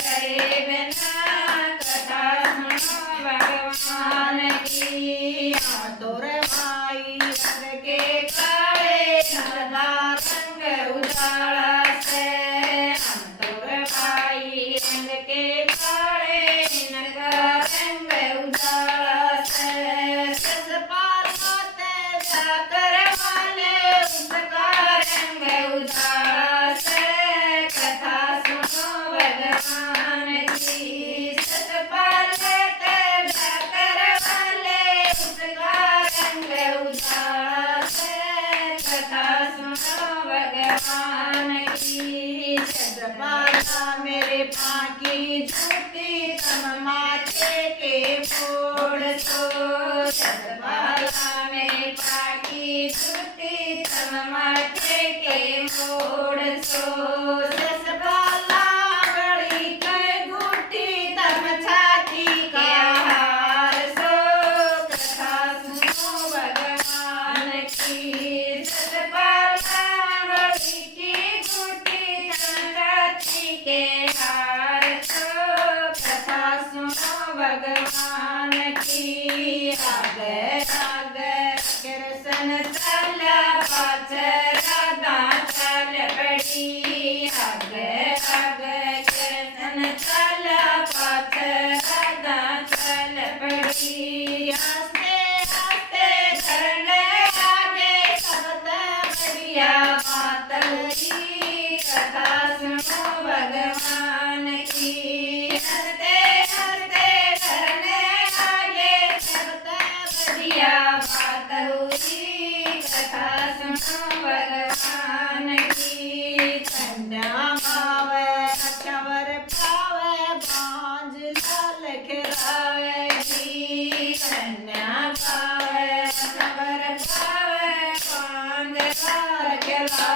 करे बिना पाकी झूठी तम माथे के फोड़सो। छतवाला में पाकी झूठी तम माथे के फोड़सो। छतवाला गड़ी के घूटी तम छाती के हारसो। कथा सुनो भगवान की। छतवाला गड़ी की घूटी तम छाती के हारसो। कथा सुनो भगवान की। आगे आगे कृष्ण चल पाछ राधा चल पड़ी। आगे आगे कृष्ण चल पाछ राधा चल पड़ी। आस्ते आस्ते चलने आगे सबसे बढ़िया बात की। कथा सुनो भगवान की। हंसते हंसते चलने आगे सबसे बढ़िया बात हुई। कथा सुनो भगवान की। ठंडा मावे अक्षवर पावे बांझ लाल खिलावे जी। ठंडा पावे अक्षवर पावे बांझ लाल खिलावे।